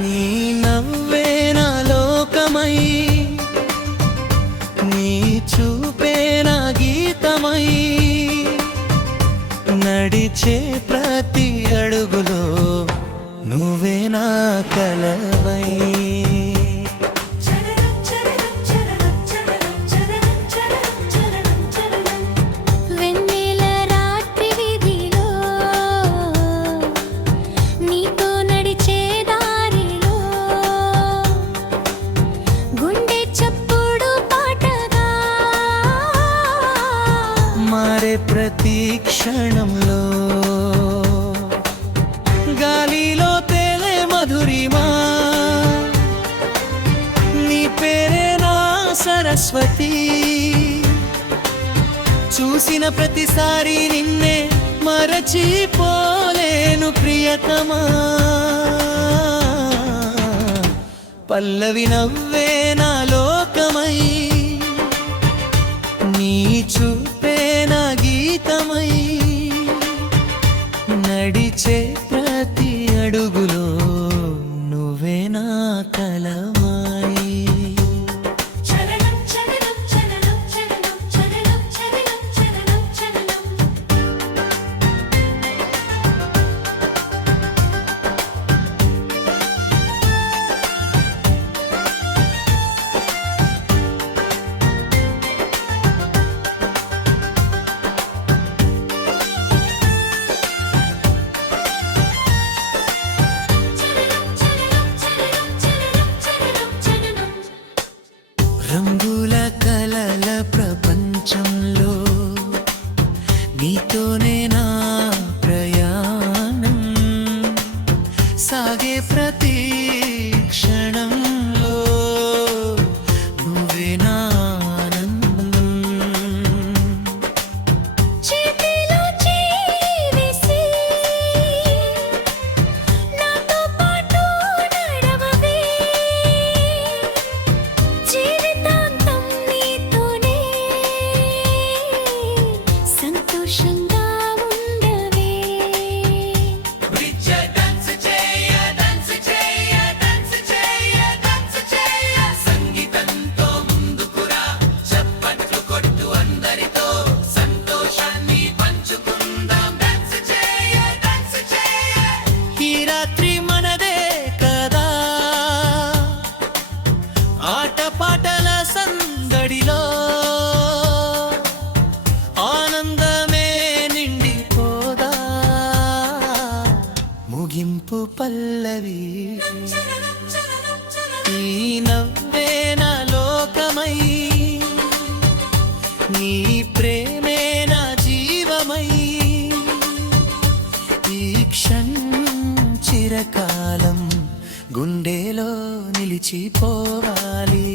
నీ నవ్వే నా లోకమై, నీ చూపే నా గీతమై, నడిచే ప్రతి అడుగులో నువ్వే నా కలవై. మారే ప్రతి క్షణంలో గాలిలో తేలే మధురిమా, నీ పేరే నా సరస్వతి. చూసిన ప్రతిసారి నిన్నే మరచిపోలేను ప్రియతమా. పల్లవి నవ్వే నా లోకమై, నీ చూపే నా గీతమై, నడిచే ప్రతి అడుగులో నువ్వే నా కలమై. రంగుల కలల ప్రపంచంలో నీతోనే నా ప్రయాణం, సాగే ప్రతి క్షణంలో నువ్వే నా ఆనందం. చేతిలో చేవేసి నాతో పాటు నడవవే, జీవితాంతం నీతోనే సంతోషంగా ఉండవే. డాన్స్ చేయ డాన్స్ చేయ డాన్స్ చేయ డాన్స్ చేయ, సంగీతంతో ముందుకురా, చప్పట్లు కొట్టు అందరితో, సంతోషాన్ని పంచుకుందాం. డాన్స్ చేయ డాన్స్ చేయ, ఈ రాత్రి మనదే కదా, ఆటపాటల సందడిలో ఆనందమే నిండిపోదా. ముగింపు పల్లవి, ఈ నవ్వే నా లోకమై, నీ ప్రేమే నా జీవమై, ఈ క్షణం చిరకాలం గుండెలో నిలిచిపోవాలి.